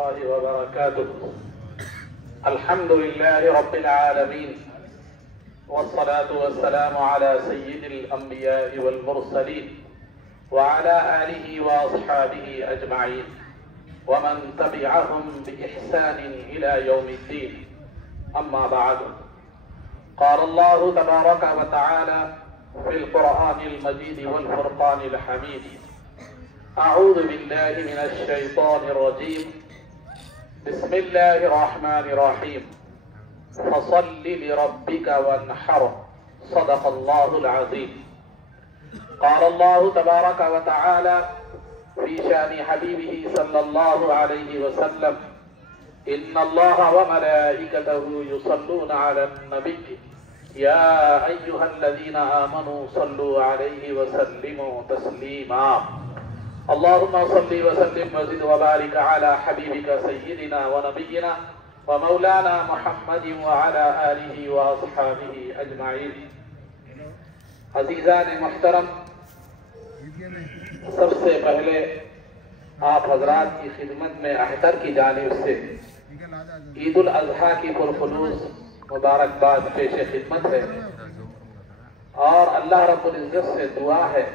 الله وبركاته. الحمد لله رب العالمين، والصلاة والسلام على سيد الأنبياء والمرسلين وعلى آله وأصحابه أجمعين ومن تبعهم بإحسان إلى يوم الدين. أما بعد، قال الله تبارك وتعالى في القرآن المجيد والفرقان الحميد: أعوذ بالله من الشيطان الرجيم. بسم الله الرحمن الرحيم. فصل لربك وانحر. صدق الله العظيم. قال الله تبارك وتعالى في شأن حبيبه صلى الله عليه وسلم: إن الله وملائكته يصلون على النبي يا أيها الذين آمنوا صلوا عليه وسلموا تسليما. اللهم صل وسلم وزد وبارك على حبيبك سيدنا ونبينا ومولانا محمد وعلى آله وأصحابه أجمعين. عزیزان محترم، سب سے پہلے آپ حضرات کی خدمت میں احتر کی جانب سے عید الاضحیٰ کی پرخلوص مبارکباد پیش خدمت ہے، اور اللہ رب العزت سے دعا ہے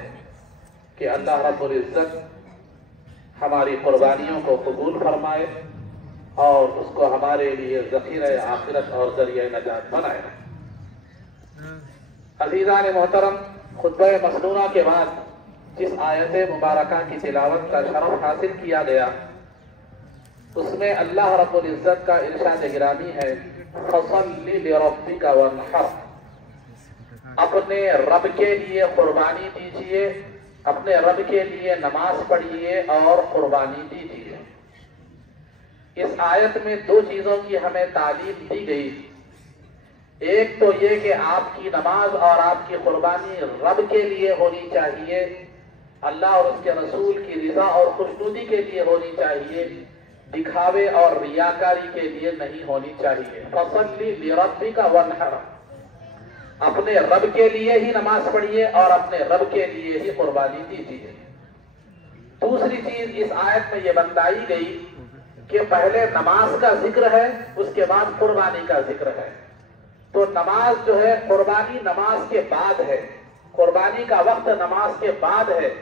کہ اللہ رب العزت ہماری قربانیوں کو قبول فرمائے اور اس کو ہمارے لیے ذخیرہ آخرت اور ذریعہ نجات بنائے۔ عزیزان محترم، خطبہ مسنونہ کے بعد جس آیت مبارکہ کی تلاوت کا شرف حاصل کیا گیا، اس میں اللہ رب العزت کا ارشاد گرامی ہے: فصل لربک وانحر۔ اپنے رب کے لیے قربانی دیجئے، اپنے رب کے لیے نماز پڑھیے اور قربانی دیجئے۔ اس آیت میں دو چیزوں کی ہمیں تعلیم دی گئی۔ ایک تو یہ کہ آپ کی نماز اور آپ کی قربانی رب کے لیے ہونی چاہیے، اللہ اور اس کے رسول کی رضا اور خوشنودی کے لیے ہونی چاہیے، دکھاوے اور ریاکاری کے لیے نہیں ہونی چاہیے۔ فصل لربک وانحر، اپنے رب کے لیے ہی نماز پڑھیے اور اپنے رب کے لیے ہی قربانی دیجیے۔ دوسری چیز اس آیت میں یہ بتائی گئی کہ پہلے نماز کا ذکر ہے، اس کے بعد قربانی کا ذکر ہے۔ تو نماز جو ہے قربانی نماز کے بعد ہے، قربانی کا وقت نماز کے بعد ہے۔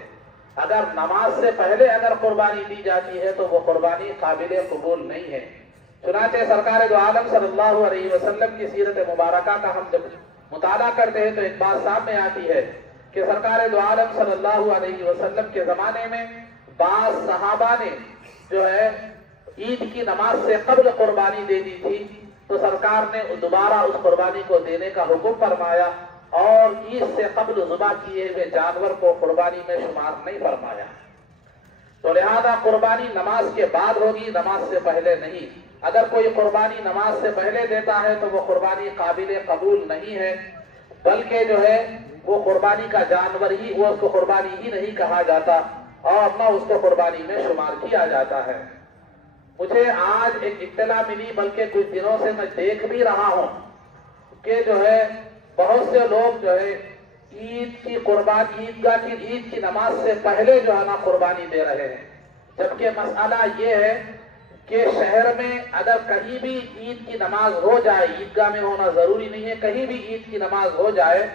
اگر نماز سے پہلے اگر قربانی دی جاتی ہے تو وہ قربانی قابل قبول نہیں ہے۔ چنانچہ سرکار دو عالم صلی اللہ علیہ وسلم کی سیرت مبارکہ کا ہم جب مطالعہ کرتے ہیں تو ایک بات سامنے آتی ہے کہ سرکار دو عالم صلی اللہ علیہ وسلم کے زمانے میں بعض صحابہ نے جو ہے عید کی نماز سے قبل قربانی دے دی تھی، تو سرکار نے دوبارہ اس قربانی کو دینے کا حکم فرمایا اور عید سے قبل ذبح کیے ہوئے جانور کو قربانی میں شمار نہیں فرمایا۔ تو لہذا قربانی نماز کے بعد ہوگی، نماز سے پہلے نہیں۔ اگر کوئی قربانی نماز سے پہلے دیتا ہے تو وہ قربانی قابل قبول نہیں ہے، بلکہ جو ہے وہ قربانی کا جانور ہی، وہ اس کو قربانی ہی نہیں کہا جاتا اور نہ اس کو قربانی میں شمار کیا جاتا ہے۔ مجھے آج ایک اطلاع ملی، بلکہ کچھ دنوں سے میں دیکھ بھی رہا ہوں کہ جو ہے بہت سے لوگ جو ہے عید کی قربانی، عید کی نماز سے پہلے جو ہے نا قربانی دے رہے ہیں، جبکہ مسئلہ یہ ہے کہ شہر میں اگر کہیں بھی عید کی نماز ہو جائے، عیدگاہ میں ہونا ضروری نہیں ہے، کہیں بھی عید کی نماز ہو جائے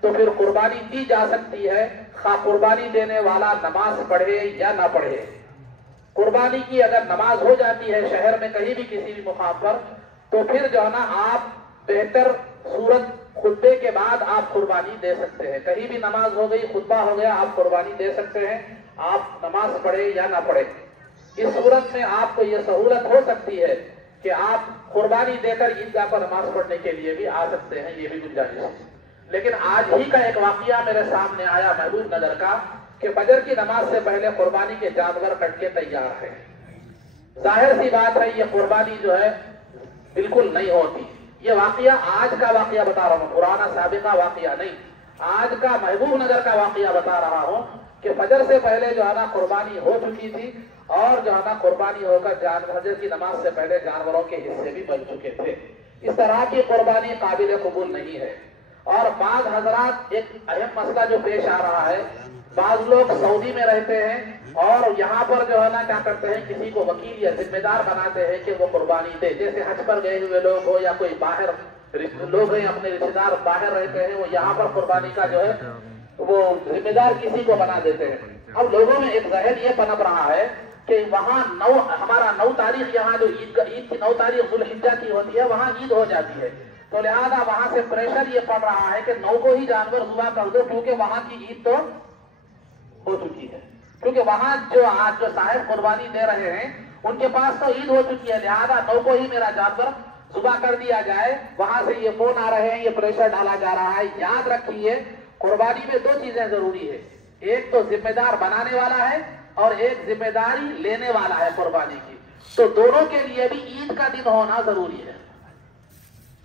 تو پھر قربانی دی جا سکتی ہے، خواہ قربانی دینے والا نماز پڑھے یا نہ پڑھے۔ قربانی کی اگر نماز ہو جاتی ہے شہر میں کہیں بھی کسی بھی مقام پر، تو پھر جو ہے نا آپ بہتر صورت خطبے کے بعد آپ قربانی دے سکتے ہیں۔ کہیں بھی نماز ہو گئی، خطبہ ہو گیا، آپ قربانی دے سکتے ہیں، آپ نماز پڑھے یا نہ پڑھے۔ اس صورت میں آپ کو یہ سہولت ہو سکتی ہے کہ آپ قربانی دے کر عیدگاہ پر نماز پڑھنے کے لیے بھی آ سکتے ہیں، یہ بھی گنجائش ہے۔ لیکن آج ہی کا ایک واقعہ میرے سامنے آیا محبوب نگر کا کہ فجر کی نماز سے پہلے قربانی کے جانور کٹ کے تیار ہے۔ ظاہر سی بات ہے یہ قربانی جو ہے بالکل نہیں ہوتی۔ یہ واقعہ آج کا واقعہ بتا رہا ہوں، پرانا سابقہ واقعہ نہیں، آج کا محبوب نگر کا واقعہ بتا رہا ہوں کہ فجر سے پہلے جو ہے نا قربانی ہو چکی تھی اور جو ہے نا قربانی ہو کر فجر کی نماز سے پہلے جانوروں کے حصے بھی بن چکے تھے۔ اس طرح کی قربانی قابل قبول نہیں ہے۔ اور بعض حضرات ایک اہم مسئلہ جو پیش آ رہا ہے بعض لوگ سعودی میں رہتے ہیں اور یہاں پر جو ہے نا کیا کرتے ہیں، کسی کو وکیل یا ذمہ دار بناتے ہیں کہ وہ قربانی دے. جیسے حج پر گئے ہوئے لوگ ہو یا کوئی باہر لوگ ہیں، اپنے رشتے دار باہر رہتے ہیں، وہ یہاں پر قربانی کا جو ہے وہ ذمہ دار کسی کو بنا دیتے ہیں. اب لوگوں میں ایک ذہن یہ پنپ رہا ہے کہ وہاں ہمارا 9 تاریخ یہاں جو عید کی 9 تاریخ ذوالحجہ کی ہوتی ہے، وہاں عید ہو جاتی ہے، تو لہذا وہاں سے پریشر یہ پڑ رہا ہے کہ 9 کو ہی جانور ذبح کر دو، کیونکہ وہاں کی عید تو ہو چکی ہے. کیونکہ وہاں جو صاحب قربانی دے رہے ہیں ان کے پاس تو عید ہو چکی ہے، لہذا 9 کو ہی میرا جانور ذبح کر دیا جائے. وہاں سے یہ فون آ رہے ہیں، یہ پریشر ڈالا جا رہا ہے. یاد رکھیے قربانی میں 2 چیزیں ضروری ہے، ایک تو ذمہ دار بنانے والا ہے اور ایک ذمہ داری لینے والا ہے قربانی کی. تو دونوں کے لیے بھی عید کا دن ہونا ضروری ہے،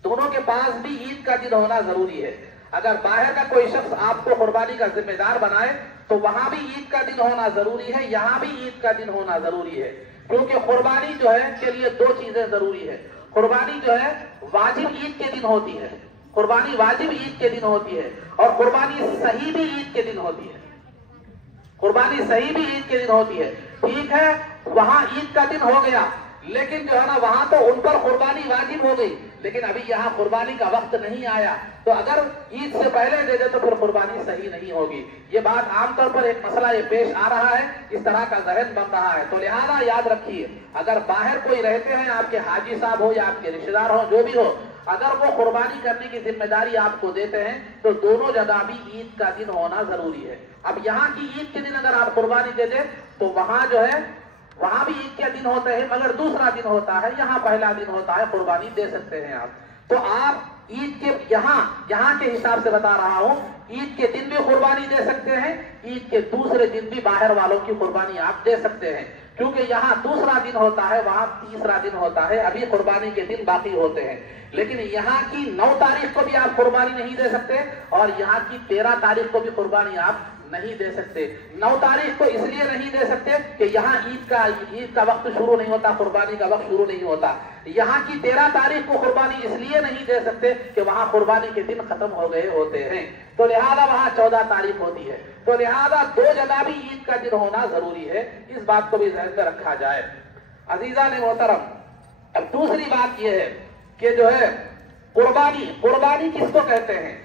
دونوں کے پاس بھی عید کا دن ہونا ضروری ہے. اگر باہر کا کوئی شخص آپ کو قربانی کا ذمہ دار بنائے تو وہاں بھی عید کا دن ہونا ضروری ہے، یہاں بھی عید کا دن ہونا ضروری ہے. کیونکہ قربانی جو ہے کے لیے 2 چیزیں ضروری ہے. قربانی جو ہے واجب عید کے دن ہوتی ہے، قربانی واجب عید کے دن ہوتی ہے، اور قربانی صحیح بھی عید کے دن ہوتی ہے. قربانی صحیح بھی عید کے دن ہوتی ہے. ٹھیک ہے، وہاں عید کا دن ہو گیا، لیکن جو ہے نا وہاں تو ان پر قربانی واجب ہو گئی، لیکن ابھی یہاں قربانی کا وقت نہیں آیا. تو اگر عید سے پہلے دے دے تو پھر قربانی صحیح نہیں ہوگی. یہ بات عام طور پر ایک مسئلہ یہ پیش آ رہا ہے، اس طرح کا ذہن بن رہا ہے. تو لہذا یاد رکھیے، اگر باہر کوئی رہتے ہیں، آپ کے حاجی صاحب ہو یا آپ کے رشتے دار ہو، جو بھی ہو، اگر وہ قربانی کرنے کی ذمہ داری آپ کو دیتے ہیں تو دونوں جگہ بھی عید کا دن ہونا ضروری ہے. اب یہاں کی عید کے دن اگر آپ قربانی دے دیں تو وہاں جو ہے وہاں بھی عید کے دن ہوتے ہیں، مگر دوسرا دن ہوتا ہے، یہاں پہلا دن ہوتا ہے، قربانی دے سکتے ہیں آپ. تو آپ عید کے یہاں کے حساب سے بتا رہا ہوں، عید کے دن بھی قربانی دے سکتے ہیں، عید کے دوسرے دن بھی باہر والوں کی قربانی آپ دے سکتے ہیں. کیونکہ یہاں دوسرا دن ہوتا ہے، وہاں تیسرا دن ہوتا ہے، ابھی قربانی کے دن باقی ہوتے ہیں. لیکن یہاں کی 9 تاریخ کو بھی آپ قربانی نہیں دے سکتے اور یہاں کی 13 تاریخ کو بھی قربانی آپ نہیں دے سکتے. 9 تاریخ کو اس لیے نہیں دے سکتے کہ یہاں عید کا وقت شروع نہیں ہوتا، قربانی کا وقت شروع نہیں ہوتا. یہاں کی 13 تاریخ کو قربانی اس لیے نہیں دے سکتے کہ وہاں قربانی کے دن ختم ہو گئے ہوتے ہیں، تو لہذا وہاں 14 تاریخ ہوتی ہے. تو لہذا 2 جگہ بھی عید کا دن ہونا ضروری ہے، اس بات کو بھی ذہن میں رکھا جائے. عزیزان محترم، اب دوسری بات یہ ہے کہ جو ہے قربانی کس کو کہتے ہیں؟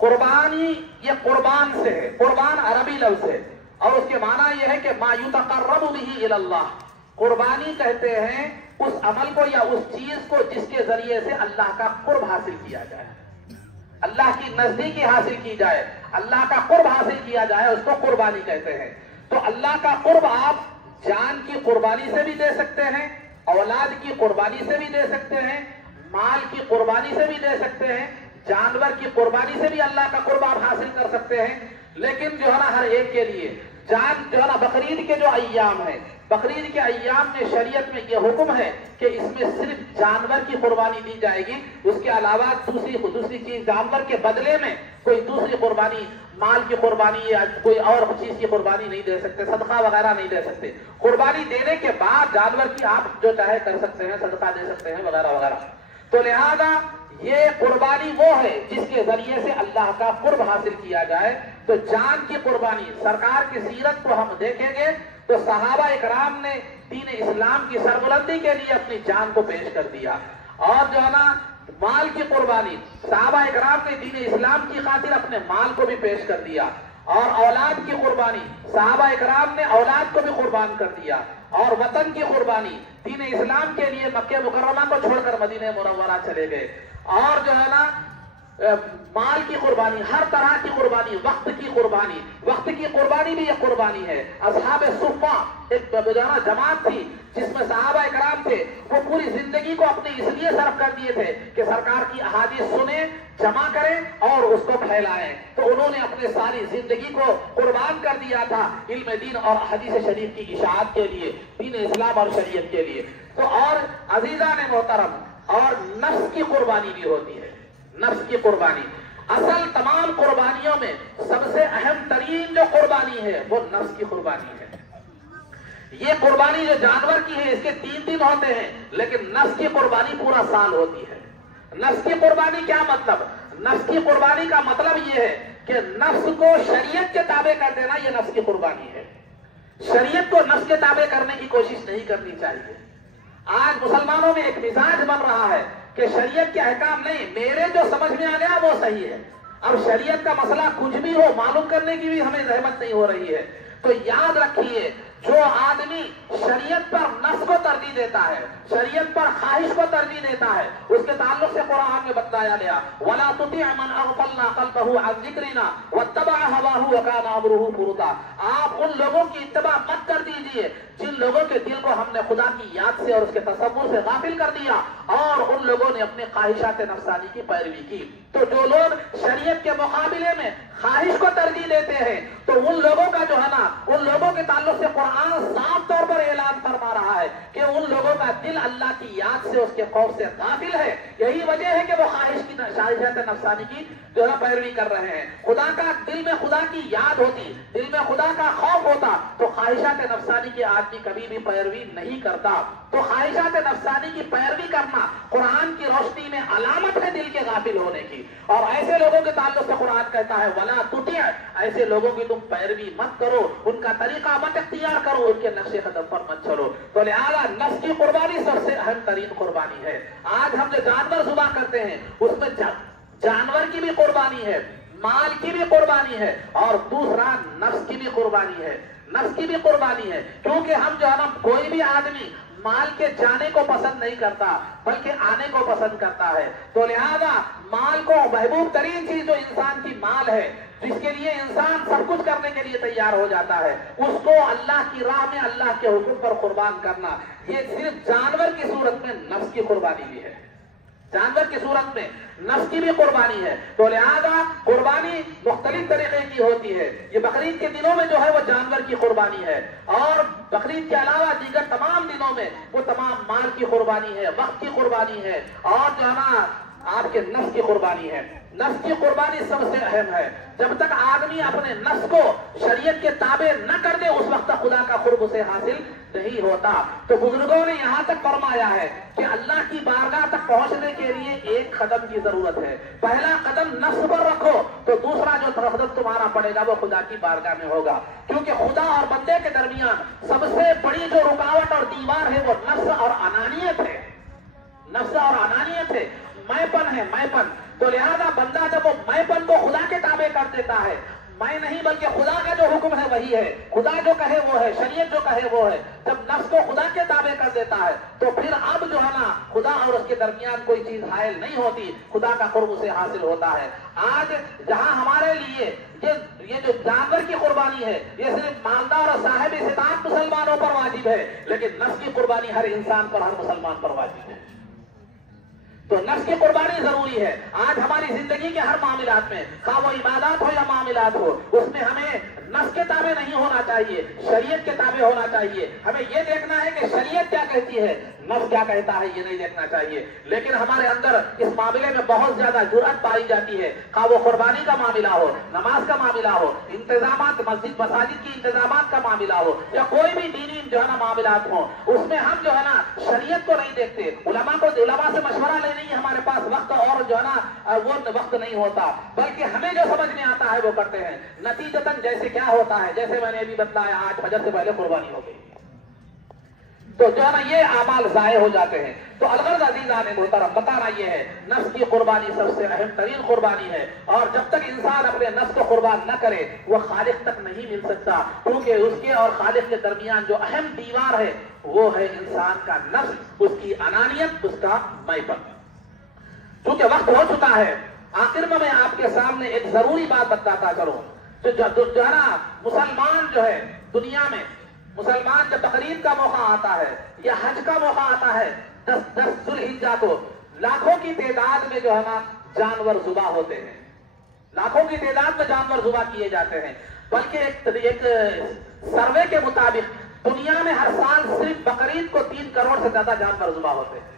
قربانی یہ قربان سے ہے، قربان عربی لفظ ہے اور اس کے معنی یہ ہے کہ ما یتقرب به الی اللہ. قربانی کہتے ہیں اس عمل کو یا اس چیز کو جس کے ذریعے سے اللہ کا قرب حاصل کیا جائے، اللہ کی نزدیکی حاصل کی جائے، اللہ کا قرب حاصل کیا جائے، اس کو قربانی کہتے ہیں. تو اللہ کا قرب آپ جان کی قربانی سے بھی دے سکتے ہیں، اولاد کی قربانی سے بھی دے سکتے ہیں، مال کی قربانی سے بھی دے سکتے ہیں، جانور کی قربانی سے بھی اللہ کا قرب آپ حاصل کر سکتے ہیں. لیکن جو ہے نا ہر ایک کے لیے جان جو ہے نا بقرعید کے جو ایام ہیں، بقرعید کے ایام میں شریعت میں یہ حکم ہے کہ اس میں صرف جانور کی قربانی دی جائے گی، اس کے علاوہ دوسری چیز جانور کے بدلے میں کوئی دوسری قربانی، مال کی قربانی یا کوئی اور چیز کی قربانی نہیں دے سکتے، صدقہ وغیرہ نہیں دے سکتے. قربانی دینے کے بعد جانور کی آپ جو چاہے کر سکتے ہیں، صدقہ دے سکتے ہیں وغیرہ وغیرہ. تو لہذا یہ قربانی وہ ہے جس کے ذریعے سے اللہ کا قرب حاصل کیا جائے. تو جان کی قربانی، سرکار کی سیرت کو ہم دیکھیں گے تو صحابہ اکرام نے دین اسلام کی سربلندی کے لیے اپنی جان کو پیش کر دیا. اور جو ہے نا مال کی قربانی، صحابہ اکرام نے دین اسلام کی خاطر اپنے مال کو بھی پیش کر دیا. اور اولاد کی قربانی، صحابہ اکرام نے اولاد کو بھی قربان کر دیا. اور وطن کی قربانی، دین اسلام کے لیے مکہ مکرمہ کو چھوڑ کر مدینہ منورہ چلے گئے. اور جو ہے نا مال کی قربانی، ہر طرح کی قربانی، وقت کی قربانی، وقت کی قربانی بھی ایک قربانی ہے. اصحاب صفہ ایک جماعت تھی جس میں صحابہ اکرام تھے، وہ پوری زندگی کو اپنی اس لیے صرف کر دیے تھے کہ سرکار کی احادیث سنیں، جمع کریں اور اس کو پھیلائیں. تو انہوں نے اپنے ساری زندگی کو قربان کر دیا تھا علم دین اور حدیث شریف کی اشاعت کے لیے، دین اسلام اور شریعت کے لیے. تو اور عزیزان محترم، اور نفس کی قربانی بھی ہوتی ہے. نفس کی قربانی، اصل تمام قربانیوں میں سب سے اہم ترین جو قربانی ہے وہ نفس کی قربانی ہے. یہ قربانی جو جانور کی ہے اس کے 3 دن ہوتے ہیں، لیکن نفس کی قربانی پورا سال ہوتی ہے. نفس کی قربانی کیا مطلب؟ نفس کی قربانی کا مطلب یہ ہے کہ نفس کو شریعت کے تابع کر دینا یہ نفس کی قربانی ہے. شریعت کو نفس کے تابع کرنے کی کوشش نہیں کرنی چاہیے. آج مسلمانوں میں ایک مزاج بن رہا ہے کہ شریعت کے احکام نہیں، میرے جو سمجھ میں آ گیا وہ صحیح ہے. اب شریعت کا مسئلہ کچھ بھی ہو معلوم کرنے کی بھی ہمیں زحمت نہیں ہو رہی ہے. تو یاد رکھیے، جو آدمی شریعت پر نفس کو ترجیح دیتا ہے، شریعت پر خواہش کو ترجیح دیتا ہے، اس کے تعلق سے قرآن میں بتایا گیا وَلَا تُطِعْ مَنْ أَغْفَلْنَا قَلْبَهُ عَنْ ذِكْرِنَا وَاتَّبَعَ هَوَاهُ وَكَانَ أَمْرُهُ فُرُطًا. آپ ان لوگوں کی اتباع مت کر دیجئے جن لوگوں کے دل کو ہم نے خدا کی یاد سے اور اس کے تصور سے غافل کر دیا، اور ان لوگوں نے اپنے خواہشات نفسانی کی پیروی کی. تو جو لوگ شریعت کے مقابلے میں خواہش کو ترجیح دیتے ہیں، تو ان لوگوں کا جو ہے نا، ان لوگوں کے تعلق سے قرآن صاف طور پر اعلان فرما رہا ہے کہ ان لوگوں کا دل اللہ کی یاد سے، اس کے خوف سے غافل ہے. یہی وجہ ہے کہ وہ خواہشات نفسانی کی جو ہے پیروی کر رہے ہیں. خدا کا دل میں خدا کی یاد ہوتی، دل میں خدا کا خوف ہوتا، تو خواہشات نفسانی کی آدمی کبھی بھی پیروی نہیں کرتا. تو خواہشات نفسانی کی پیروی کرنا قرآن کی روشنی میں علامت ہے دل کے غافل ہونے کی. اور ایسے لوگوں کے تعلق سے قرآن کہتا ہے وَلَا تُطِعْ، ایسے لوگوں کی تم پیروی مت کرو، ان کا طریقہ مت اختیار کرو، ان کے نقش قدم پر مت چلو. تو لہذا نفس کی قربانی سب سے اہم ترین قربانی ہے. آج ہم جو جانور ذبح کرتے ہیں اس میں جانور کی بھی قربانی ہے، مال کی بھی قربانی ہے، اور دوسرا نفس کی بھی قربانی ہے. نفس کی بھی قربانی ہے، کیونکہ ہم جو ہے نا، کوئی بھی آدمی مال کے جانے کو پسند نہیں کرتا بلکہ آنے کو پسند کرتا ہے. تو لہذا مال کو، محبوب ترین چیز جو انسان کی مال ہے، جس کے لیے انسان سب کچھ کرنے کے لیے تیار ہو جاتا ہے، اس کو اللہ کی راہ میں اللہ کے حکم پر قربان کرنا، یہ صرف جانور کی صورت میں نفس کی قربانی بھی ہے. جانور کی صورت میں نفس کی بھی قربانی ہے. تو لہذا قربانی مختلف طریقے کی ہوتی ہے. یہ بقرعید کے دنوں میں جو ہے وہ جانور کی قربانی ہے، اور بقرعید کے علاوہ دیگر تمام دنوں میں وہ تمام مال کی قربانی ہے، وقت کی قربانی ہے، اور جو ہے نا آپ کے نفس کی قربانی ہے. نفس کی قربانی سب سے اہم ہے. جب تک آدمی اپنے نفس کو شریعت کے تابع نہ کر دے اس وقت تک خدا کا قرب اسے حاصل نہیں ہوتا. تو بزرگوں نے یہاں تک فرمایا ہے کہ اللہ کی بارگاہ تک پہنچنے کے لیے ایک قدم کی ضرورت ہے. پہلا قدم نفس پر رکھو تو دوسرا جو قدم تمہارا پڑے گا وہ خدا کی بارگاہ میں ہوگا. کیونکہ خدا اور بندے کے درمیان سب سے بڑی جو رکاوٹ اور دیوار ہے وہ نفس اور انانیت ہے. نفس اور انانیت ہے، میں پن ہے، میں پن. تو لہذا بندہ جب وہ میں پن کو خدا کے تابع کر دیتا ہے، میں نہیں بلکہ خدا کا جو حکم ہے وہی ہے، خدا جو کہے وہ ہے، شریعت جو کہے وہ ہے، جب نفس کو خدا کے تابع کر دیتا ہے تو پھر اب جو ہے نا خدا اور اس کے درمیان کوئی چیز حائل نہیں ہوتی، خدا کا قرب اسے حاصل ہوتا ہے. آج جہاں ہمارے لیے یہ جو جانور کی قربانی ہے یہ صرف مالدار اور صاحب استطاعت مسلمانوں پر واجب ہے، لیکن نفس کی قربانی ہر انسان پر، ہر مسلمان پر واجب ہے. تو نفس کی قربانی ضروری ہے. آج ہماری زندگی کے ہر معاملات میں، خواہ وہ عبادات ہو یا معاملات ہو، اس میں ہمیں نفس کے تابع نہیں ہونا چاہیے، شریعت کے تابع ہونا چاہیے. ہمیں یہ دیکھنا ہے کہ شریعت کیا کہتی ہے، نفس کیا کہتا ہے، یہ نہیں دیکھنا چاہیے. لیکن ہمارے اندر اس معاملے میں بہت زیادہ جرأت پائی جاتی ہے، خواہ وہ قربانی کا معاملہ ہو، نماز کا معاملہ ہو، انتظامات مساجد کی انتظامات کا معاملہ ہو، یا کوئی بھی دینی جو ہے نا معاملات ہوں، اس میں ہم جو ہے نا شریعت کو نہیں دیکھتے. علماء سے مشورہ لینے کی ہمارے پاس وقت اور جو ہے نا وہ وقت نہیں ہوتا، بلکہ ہمیں جو سمجھ میں آتا ہے وہ کرتے ہیں. نتیجتاً جیسے کیا ہوتا ہے، جیسے میں نے ابھی بتلایا، آج فجر سے پہلے قربانی ہو گئی تو جو ہے نا یہ اعمال ضائع ہو جاتے ہیں. تو الغرض عزیزان محترم، بتانا یہ ہے نفس کی قربانی سب سے اہم ترین قربانی ہے، اور جب تک انسان اپنے نفس کو قربان نہ کرے وہ خالق تک نہیں مل سکتا. کیونکہ اس کے اور خالق کے درمیان جو اہم دیوار ہے وہ ہے انسان کا نفس، اس کی انانیت، اس کا میں پن. چونکہ وقت ہو چکا ہے، آخر میں آپ کے سامنے ایک ضروری بات بتاتا چلوں. جو ہے نا مسلمان جو ہے دنیا میں، مسلمان جب بقرعید کا موقع آتا ہے یا حج کا موقع آتا ہے، 10 ذوالحجہ کو لاکھوں کی تعداد میں جو ہے نا جانور ذبح ہوتے ہیں، لاکھوں کی تعداد میں جانور ذبح کیے جاتے ہیں. بلکہ ایک سروے کے مطابق دنیا میں ہر سال صرف بقرعید کو 3 کروڑ سے زیادہ جانور ذبح ہوتے ہیں.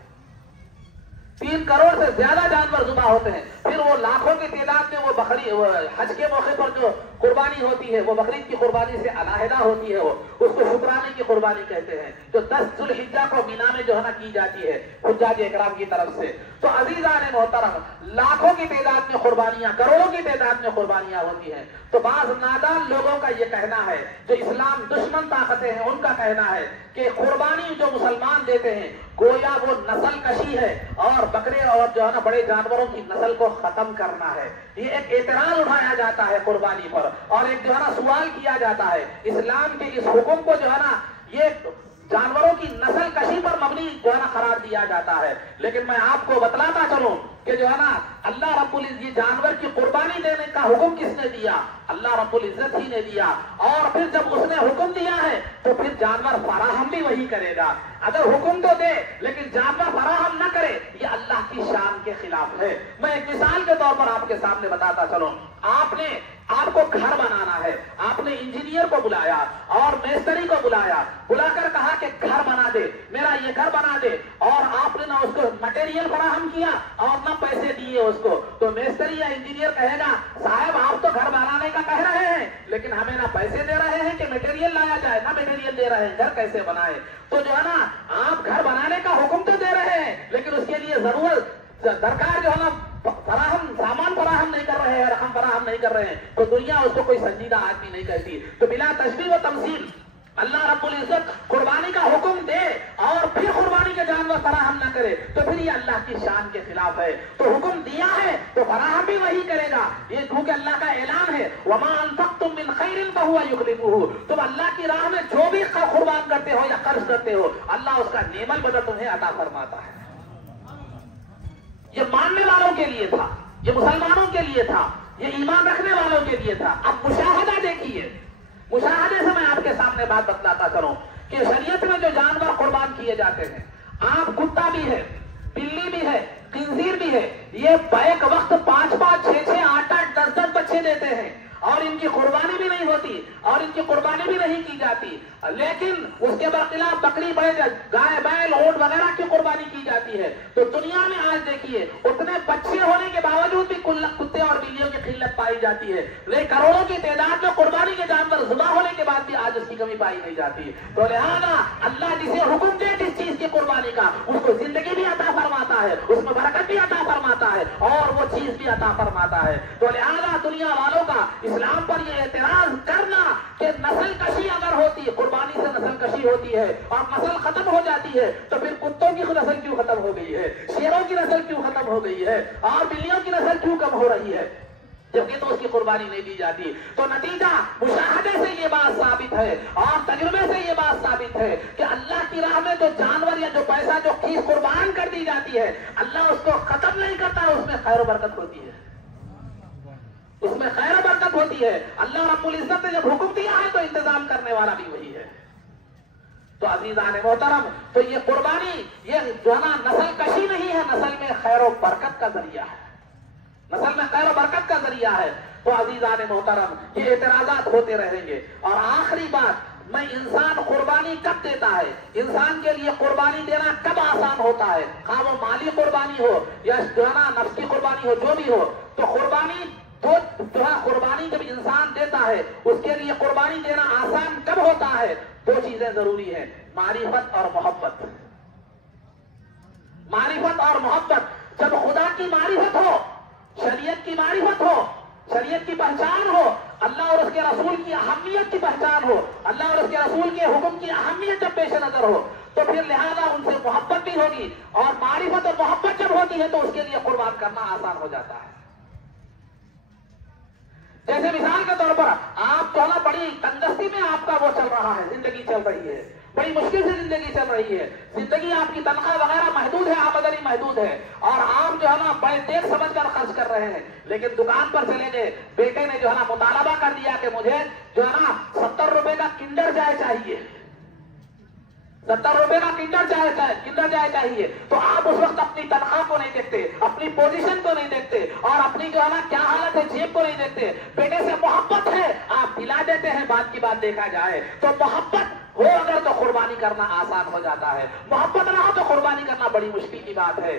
3 کروڑ سے زیادہ جانور ذبح ہوتے ہیں. پھر وہ لاکھوں کی تعداد میں وہ حج کے موقع پر جو قربانی ہوتی ہے وہ بقرعید کی قربانی سے علیحدہ ہوتی ہے، وہ اس کو شکرانے کی قربانی کہتے ہیں، جو 10 ذوالحجہ کو مینا میں جو ہے نا کی جاتی ہے حجاج اکرام کی طرف سے۔ تو عزیزان محترم، لاکھوں کی تعداد میں قربانیاں، کروڑوں کی تعداد میں قربانیاں ہوتی ہیں۔ تو بعض نادان لوگوں کا یہ کہنا ہے، جو اسلام دشمن طاقتیں ہیں ان کا کہنا ہے کہ قربانی جو مسلمان دیتے ہیں گویا وہ نسل کشی ہے اور بکرے اور جو ہے نا بڑے جانوروں کی نسل کو ختم کرنا ہے۔ یہ ایک اعتراض اٹھایا جاتا ہے قربانی پر، اور ایک جو ہے نا سوال کیا جاتا ہے اسلام کے اس حکم کو جو ہے نا یہ جانوروں کی نسل کشی پر مبنی جو ہے نا قرار دیا جاتا ہے۔ لیکن میں آپ کو بتلاتا چلوں کہ جو ہے نا اللہ رب العزت یہ جانور کی قربانی دینے کا حکم کس نے دیا؟ اللہ رب العزت ہی نے دیا، اور پھر جب اس نے حکم دیا ہے تو پھر جانور فراہم بھی وہی کرے گا۔ اگر حکم تو دے لیکن جانور فراہم نہ کرے، یہ اللہ کی شان کے خلاف ہے۔ میں ایک مثال کے طور پر آپ کے سامنے بتاتا چلوں، آپ کو گھر بنانا ہے، آپ نے انجینئر کو بلایا اور میستری کو بلا کر کہا کہ گھر بنا دے، میرا یہ گھر بنا دے، اور آپ نے نہ اس کو مٹیریل فراہم کیا اور نہ پیسے دیے اس کو، تو میستری یا انجینئر کہے گا صاحب آپ تو گھر بنانے کا کہہ رہے ہیں لیکن ہمیں نہ پیسے دے رہے ہیں کہ مٹیریل لایا جائے، نہ مٹیریل دے رہے ہیں، گھر کیسے بنائے؟ تو جو ہے نا آپ گھر بنانے کا حکم تو دے رہے ہیں لیکن اس کے لیے ضرورت درکار جو ہے نا سامان فراہم نہیں کر رہے ہیں، رقم فراہم نہیں کر رہے ہیں، تو دنیا اس کو کوئی سنجیدہ آدمی نہیں کہتی۔ تو بلا تشبیہ و تمثیل اللہ رب العزت قربانی کا حکم دے اور پھر قربانی کے جانور فراہم نہ کرے تو پھر یہ اللہ کی شان کے خلاف ہے۔ تو حکم دیا ہے تو فراہم بھی وہی کرے گا، یہ کیونکہ اللہ کا اعلان ہے وَمَا أَنفَقْتُم مِّن خَيْرٍ فَهُوَ يُخْلِفُهُ، تم اللہ کی راہ میں جو بھی قربان کرتے ہو یا خرچ کرتے ہو اللہ اس کا نعم البدل تمہیں عطا فرماتا ہے۔ یہ ماننے والوں کے لیے تھا، یہ مسلمانوں کے لیے تھا، یہ ایمان رکھنے والوں کے لیے تھا۔ اب مشاہدہ دیکھیے، مشاہدے سے میں آپ کے سامنے بات بتلاتا چلوں کہ شریعت میں جو جانور قربان کیے جاتے ہیں، آپ کتا بھی ہے، بلی بھی ہے، خنزیر بھی ہے، یہ بیک وقت 5-5، 6-6، 8-8، 10-10 بچے دیتے ہیں اور ان کی قربانی بھی نہیں ہوتی اور ان کی قربانی بھی نہیں کی جاتی، لیکن اس کے برخلاف بکری، گائے، بیل، اونٹ وغیرہ کی قربانی کی جاتی ہے۔ تو دنیا میں آج دیکھیے اتنے بچے ہونے کے باوجود بھی کتے اور بلیوں کی قلت پائی جاتی ہے، لیکن کروڑوں کی تعداد میں قربانی کے جانور ذبح ہونے کے بعد بھی آج اس کی کمی پائی نہیں جاتی۔ تو لہذا اللہ جسے حکم دے جس چیز کی قربانی کا اس کو زندگی بھی عطا فرماتا ہے، اس میں برکت بھی عطا فرماتا ہے اور وہ چیز بھی عطا فرماتا ہے۔ تو لہذا دنیا والوں کا اسلام پر یہ اعتراض کرنا کہ نسل کشی اگر ہوتی ہے، قربانی سے نسل کشی ہوتی ہے اور نسل ختم ہو جاتی ہے تو پھر کتوں کی نسل کیوں ختم ہو گئی ہے، شیروں کی نسل کیوں ختم ہو گئی ہے اور بلیوں کی نسل کیوں کم ہو رہی ہے جبکہ تو اس کی قربانی نہیں دی جاتی؟ تو نتیجہ مشاہدے سے یہ بات ثابت ہے اور تجربے سے یہ بات ثابت ہے کہ اللہ کی راہ میں جو جانور یا جو پیسہ جو چیز قربان کر دی جاتی ہے اللہ اس کو ختم نہیں کرتا، اس میں خیر و برکت ہوتی ہے، اس میں خیر و برکت ہوتی ہے۔ اللہ رب العزت نے جب حکم دیا ہے تو انتظام کرنے والا بھی وہی ہے۔ تو عزیزان محترم، تو یہ قربانی یہ جو ہے نا نسل کشی نہیں ہے، نسل میں خیر و برکت کا ذریعہ ہے، نسل میں خیر و برکت کا ذریعہ ہے۔ تو عزیزان محترم یہ اعتراضات ہوتے رہیں گے۔ اور آخری بات، میں انسان قربانی کب دیتا ہے، انسان کے لیے قربانی دینا کب آسان ہوتا ہے، خواہ وہ مالی قربانی ہو یا جو ہے نا نفس کی قربانی ہو، جو بھی ہو، تو قربانی قربانی جب انسان دیتا ہے اس کے لیے قربانی دینا آسان کب ہوتا ہے؟ دو چیزیں ضروری ہیں، معرفت اور محبت۔ معرفت اور محبت، جب خدا کی معرفت ہو، شریعت کی معرفت ہو، شریعت کی پہچان ہو، اللہ اور اس کے رسول کی اہمیت کی پہچان ہو، اللہ اور اس کے رسول کے حکم کی اہمیت جب پیش نظر ہو تو پھر لہذا ان سے محبت بھی ہوگی، اور معرفت اور محبت جب ہوتی ہے تو اس کے لیے قربان کرنا آسان ہو جاتا ہے۔ جیسے مثال کے طور پر آپ جو ہے نا بڑی تنگستی میں آپ کا وہ چل رہا ہے، زندگی چل رہی ہے، بڑی مشکل سے زندگی چل رہی ہے، زندگی آپ کی تنخواہ وغیرہ محدود ہے، آمدنی محدود ہے، اور آپ جو ہے نا بڑے دیکھ سمجھ کر خرچ کر رہے ہیں، لیکن دکان پر چلے گئے، بیٹے نے جو ہے نا مطالبہ کر دیا کہ مجھے جو ہے نا 70 روپے کا کنڈر جائے چاہیے، 70 روپے کا کنڈر جائے چاہیے، تو آپ اس وقت اپنی تنخواہ کو نہیں دیکھتے، اپنی پوزیشن کو نہیں دیکھتے اور اپنی جو ہے نا کیا حالت ہے جیب کو نہیں دیکھتے، بیٹے سے محبت ہے آپ دلا دیتے ہیں، بات کی بات دیکھا جائے تو محبت ہو اگر تو قربانی کرنا آسان ہو جاتا ہے، محبت نہ ہو تو قربانی کرنا بڑی مشکل کی بات ہے۔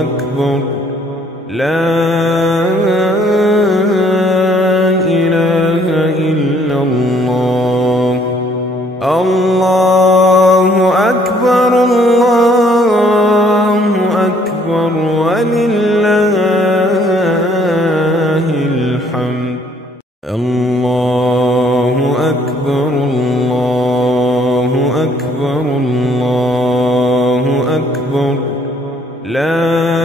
أكبر لا إله إلا الله الله أكبر ولله الحمد الله أكبر الله أكبر لا